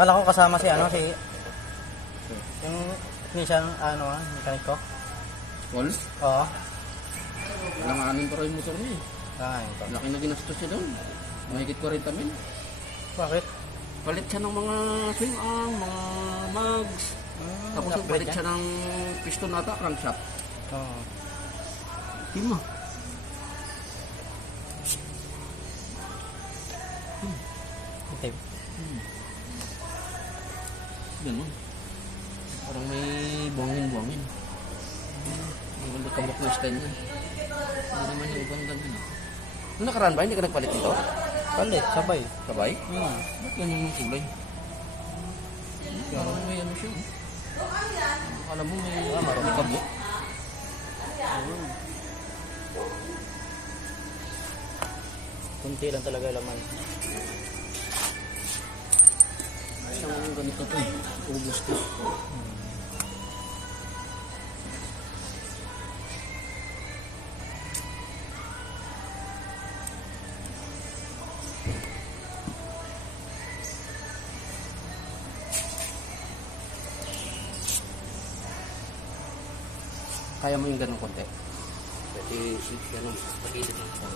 Kala ko kasama si yung Nissan, mekaniko. Wall? Oo. Langanin pa rin yung motor niya eh. Ito. Laki na ginastos siya doon. Mahigit 40 mil. Bakit? Palit siya ng mga swing-ang, mga mags. Tapos palit siya ng piston ata, crankshaft. Oo. Tima. Okay. Ganun. Parang may buwangin-buwangin. Hindi man kamok na style niya. Hindi naman yung ibang ganun. Nung nakaraan ba, hindi ka nagpalit dito? Palit, sabay. Sabay? Ba't ganyan yung kulay? Parang may ano siya. Alam mo may kabuk. Kunti lang talaga laman. Ang ganito to eh. Ubus to. Kaya mo yung ganun konti. Pwede ganun. Pag-isip lang siya.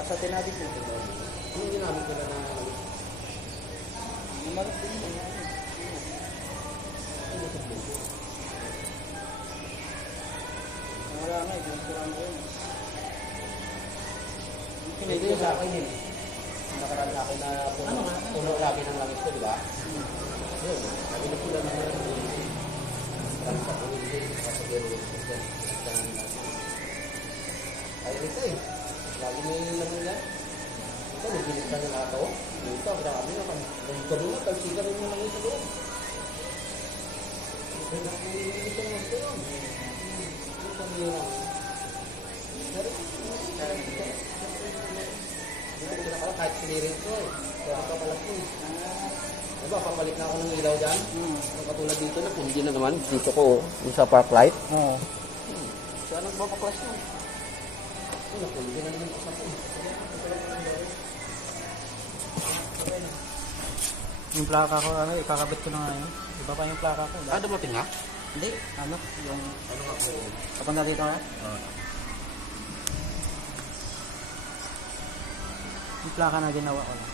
Asa tinabig na ito? Ano yung ginamit nila na Namalot din yun. Wala nga, ibang ko yun. Pwede yung sa akin yun. Nakaraan sa akin na puno lagi ng langis ko, di ba? Yun. Sabi na pula naman yung parang sa puno din. Pasagero yun. Ayaw ito eh. Lagi may laman yan. Ito, nagilit ka ng ato. Dito, grabe naman. Ganun na, talsika rin yung langis sa doon. Ito na, nagilit ka naman ito yun. Ito na yun. Kahit clearance ko eh. Kaya kapalat ko eh. Diba, papalit na ako ng ilaw dyan. Ang katulad dito na, hindi na naman. Dito ko, yung sa park light. Oo. Saan ang mapaplas ko? Hindi na naman isa po. Yung plaka ko, ikakabit ko na nga yun. Iba pa yung plaka ko. Dumating nga? Hindi, yung... Ano nga po? Kapunta dito nga? Yung plaka na ginawa ko lang.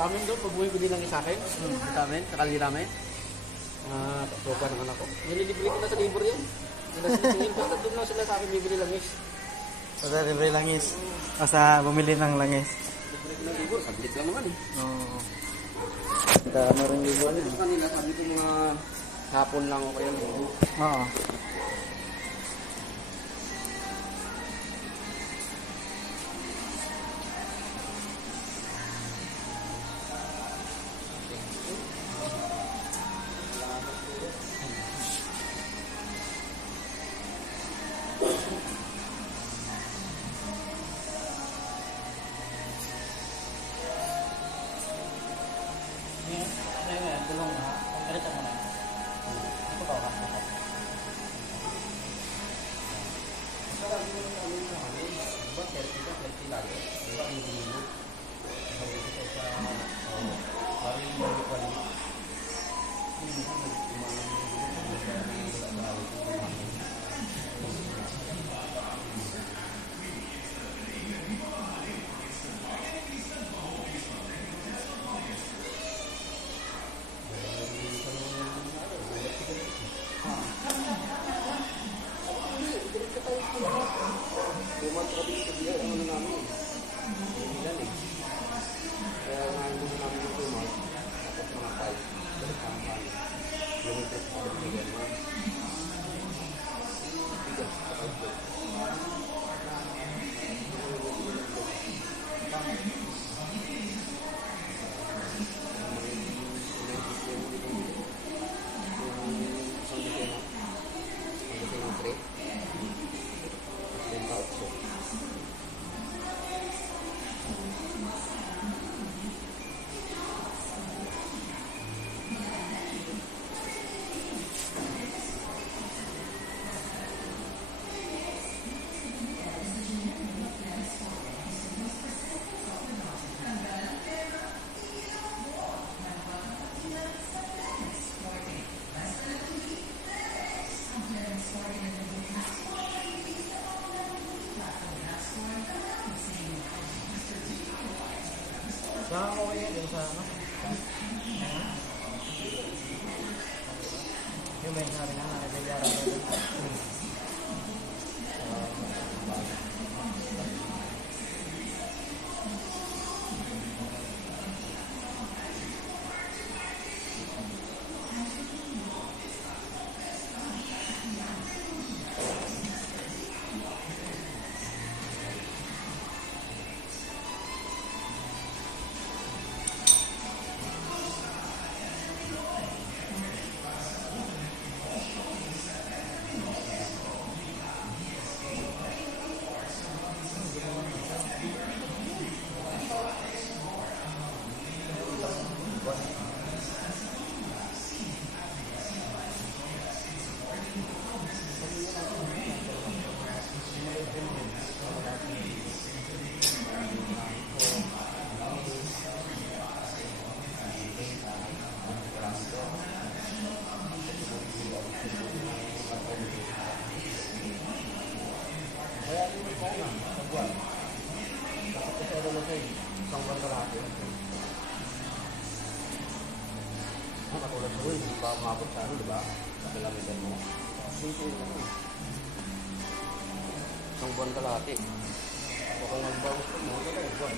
Sa amin doon, pag buhay ko din lang sa akin. Sa amin, sa kalye namin. Tropa ng anak ko. Nililibre ko na sa libro yan. Sinasingil ko, doon lang sila sa akin bibili langis. Sa libre langis. O sa bumili ng langis. Libre ko na libro, sablit lang naman eh. Oo. Dami rin libro. Kanina, sabi ko mga hapon lang ako kaya libro. Oo. Tulong ha. Pagkalit mo na. Ito pa ako. Sarap mo ng amin sa amin. Diba, healthy lagi. Diba, ang hindi mo. Sabi ko sa parang yung mga kwali. Hindi mo nag-umanan mo. sa ano? Yung may sabi na nagagara ko din. Kaya yung ito na, sa buwan. Dapat kasi ano na sa'yo, isang buwan kalahati. Katulad sa hindi pa umabot sa ano, di ba? Sa kilamitan mo. Dito yung ano. Isang buwan kalahati. O kung nagbawas ka mo, ito tayo buwan.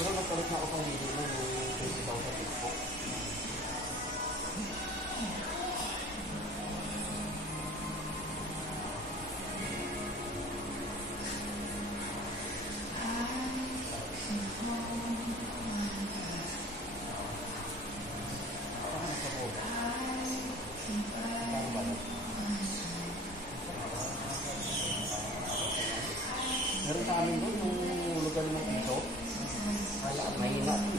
Pero nagpalit na ako pang video mo yung 20,000 Facebook. Meron sa amin doon, yung lugar ng ito. Kaya mahina. Ito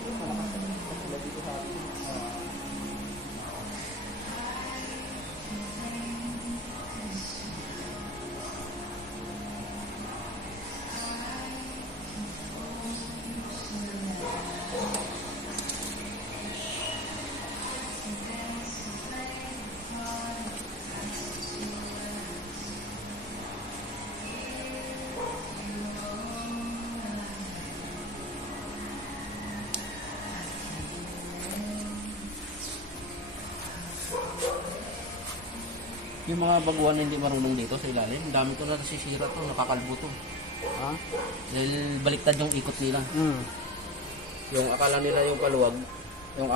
po, malakas na sila dito sa atin. Yung mga baguhan na hindi marunong dito sa ilalim, ang dami ko na nasisira to, nakakalbo to. Ha? Dahil baliktad yung ikot nila. Yung akala nila yung paluwag, yung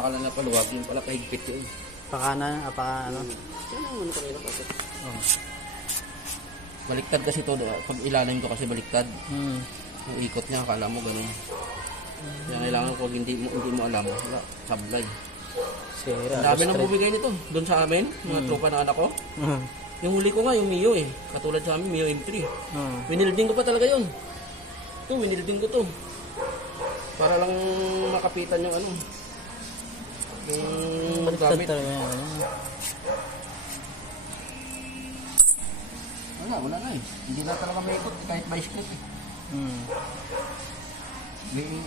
pala kahigpit yun. Pakanan, ano? Yan ang ano kanila kasi. Baliktad kasi to, pag ilalim to kasi baliktad. Yung ikot niya, akala mo ganun. Yan kailangan ko, hindi mo alam, wala, sablay. Sira. Ang dami nang bumigay nito, doon sa amin, mga tropa ng anak ko. Yung huli ko nga, yung Mio eh. Katulad sa amin, Mio M3. Winilding ko pa talaga yun. Ito, winilding ko to. Para lang makapitan yung ano. Yung gamit. Wala na eh. Hindi na talaga may ikot, kahit bicycle eh.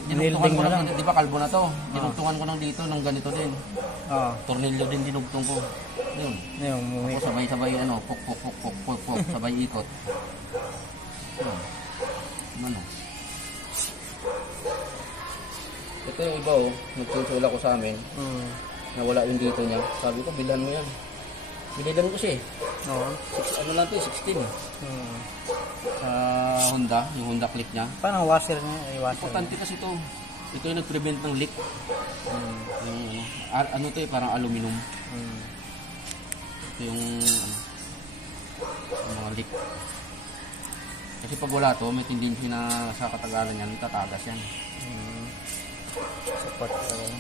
Dinugtungan ko lang, di ba kalbo na to? Dinugtungan ko lang dito ng ganito din. Tornilyo din dinugtong ko. Yun. Ako sabay-sabay ano, pok, sabay ikot. Yun. Ano? Ito yung iba oh, nagsusula ko sa amin. Nawala yung dito niya. Sabi ko, bilhan mo yan. Bilihan ko siya eh. Ano lang ito, 16 eh. Sa Honda, yung Honda Click niya. Parang washer niya, Importante kasi ito. Ito yung nag-prevent ng leak. Yung ano to eh, parang aluminum. Ito yung mga leak. Kasi pag wala to, may tendency na sa katagalan yan, tatagas yan. Support ka rin.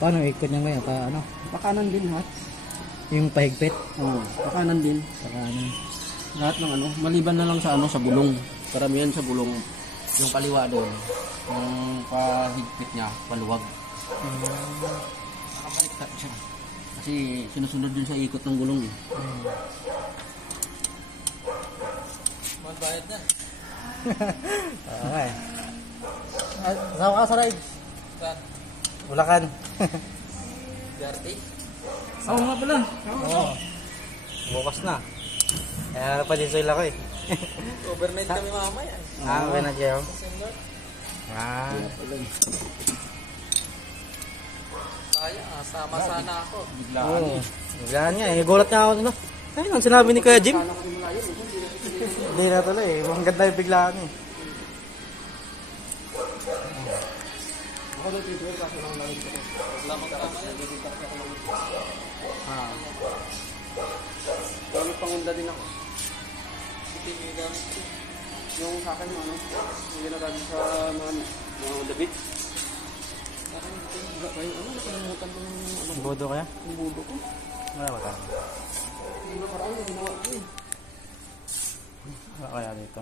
Paano ikot niya ngayon? Ano? Pakanan din lahat. Yung pahigpit? Oo, pakanan din. Saka ano? Lahat ng ano, maliban na lang sa ano, sa bulong. Karamihan sa bulong. Yung kaliwa doon, yung pahigpit niya, paluwag. Nakabaliktad siya. Kasi sinusunod dun sa ikot ng gulong eh. Magbayad na. Okay. Saan ka sa ride? Saan? Bulacan. Garte? Oo nga pala. Oo. Bukas na. Kaya pa din sila ko eh. Overnight kami mamaya. Okay na kayo. Ah. Sayang, sama sana ako. Biglaan Oo. Biglaan nga eh. Gulat nga ako nila. Ayun ang sinabi ni Kuya Jim. Hindi na tuloy eh. Ang ganda yung biglaan eh. Ako doon tituloy kasi lang lang ito. Lamang-tama yan. Gamit pangunda din ako. Yung sa akin yung ano, yung ginagamit sa mga dabit. Sa akin, wala pa yung ano, nakalimutan ko yung ano. Bodo kaya? Yung budo ko. Wala ba ka? Yung nakaraan yung ginawa ko eh. Wala kaya dito?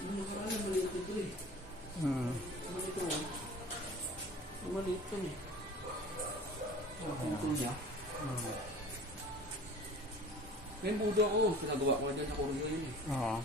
Yung nakaraan yung maliit ito eh. Maliit ito eh. Maliit ito eh. Ito niya. May budo ako. Pinagawa ko dyan sa Korea yun eh. Oo.